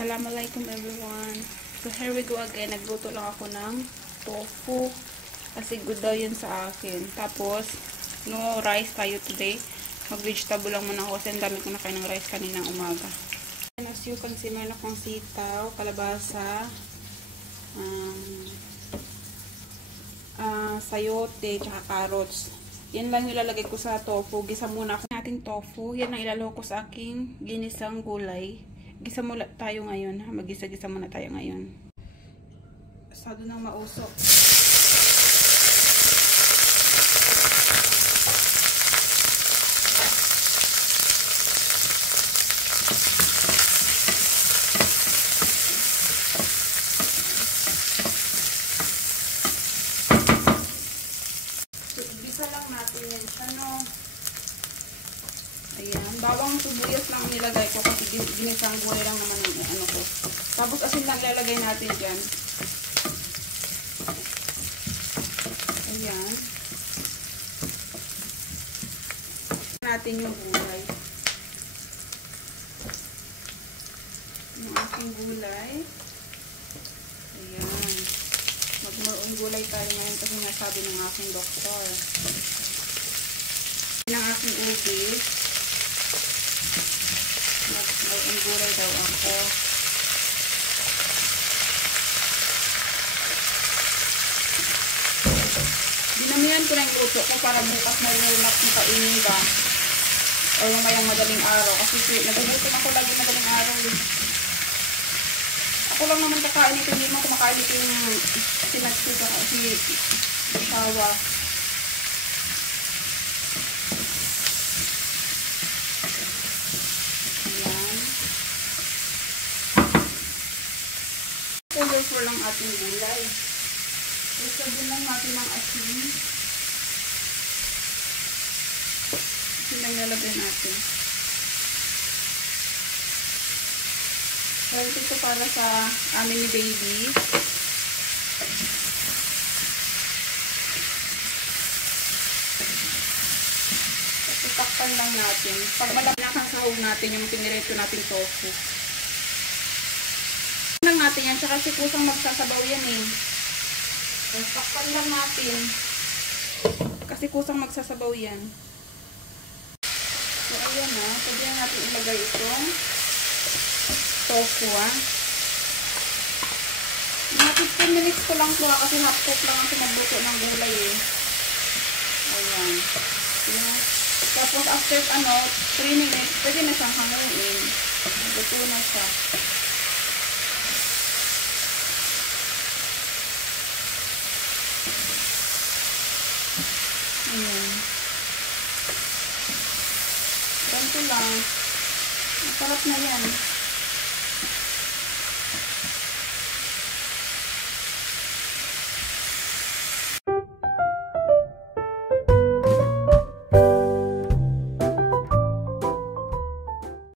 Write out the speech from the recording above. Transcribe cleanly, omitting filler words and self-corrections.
Assalamualaikum everyone. So here we go again. Nagluto lang ako ng tofu. Kasi good daw yun sa akin. Tapos, no rice tayo today. Mag-vegetable lang muna ako kasi ang dami ko na kain ng rice kaninang umaga. As you can see, meron akong sitaw, kalabasa, sayote, tsaka carrots. Yan lang yung ilalagay ko sa tofu. Gisa muna ako natin tofu. Yan ang ilalagay ko sa aking ginisang gulay. Gisa muna tayo ngayon. Mag-gisa-gisa muna tayo ngayon. Asado nang mausok. So, gisa lang natin yan siya, no? Ayan, bawang sibuyas lang nilagay ko kasi ginisang gulay lang naman yung ano ko. Tapos asin lang ilalagay natin dyan. Ayan. Natin yung gulay. Yung aking gulay. Ayan. Magmuong gulay tayo ngayon kasi nasabi ng aking doktor. Yung aking ubi. May gulay daw ako. Dinamihan ko na yung luto ko para bukas na rin na kainin ba. O mamayang madaling araw. Kasi nagugutom ako lagi madaling araw. Ako lang naman kakain ito. Hindi mo kumakain ito yung sinatsi ko si Shawa. Colorful lang ating gulay. So, din lang natin ang asin. Asin lang lalagay natin. Pero ito para sa amin ni baby. Itakpan lang natin. Pag malaki na sahog natin yung pinireto natin tofu. Lang natin yan, tsaka si kusang magsasabaw yan eh. Takpan lang natin. Kasi kusang magsasabaw yan. So ayan na, pwede na natin ilagay itong tofu ah. Mga 15 minutes ko lang ito kasi half cook lang ang pinagluto ng gulay eh. Ayan. Tapos after 3 minutes, pwede na siyang hanguin. Luto na siya. Ayan. Ganito lang. Masarap na yan.